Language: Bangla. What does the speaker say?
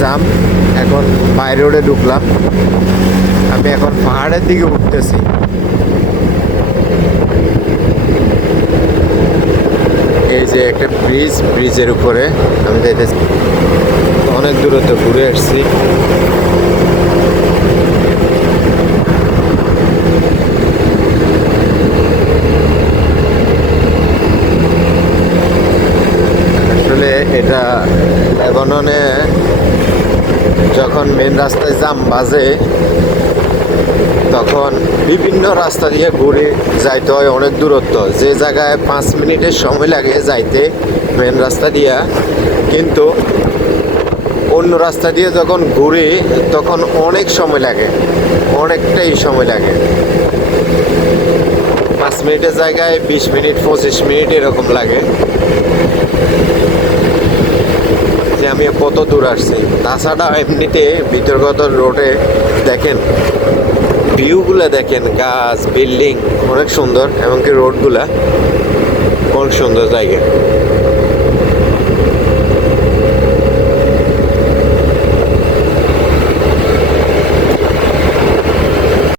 জাম। এখন বাই রোডে ঢুকলাম। আমি এখন পাহাড়ের দিকে উঠতেছি। এই যে একটা ব্রিজের উপরে আমি দেখতেছি। অনেক দূরত্ব ঘুরে আসছি। আসলে এটা লেবাননে যখন মেন রাস্তায় জাম বাজে তখন বিভিন্ন রাস্তা দিয়ে ঘুরে যাইতে হয় অনেক দূরত্ব, যে জায়গায় 5 মিনিটের সময় লাগে যাইতে মেন রাস্তা দিয়া, কিন্তু অন্য রাস্তা দিয়ে যখন ঘুরি তখন অনেক সময় লাগে, অনেকটাই সময় লাগে। 5 মিনিটের জায়গায় 20 মিনিট 25 মিনিট এরকম লাগে। যে আমি কত দূর আসছি। তাছাড়া এমনিতে ভিতরগত রোডে দেখেন ভিউগুলো, দেখেন গাছ বিল্ডিং অনেক সুন্দর, এমনকি রোডগুলা অনেক সুন্দর জায়গা।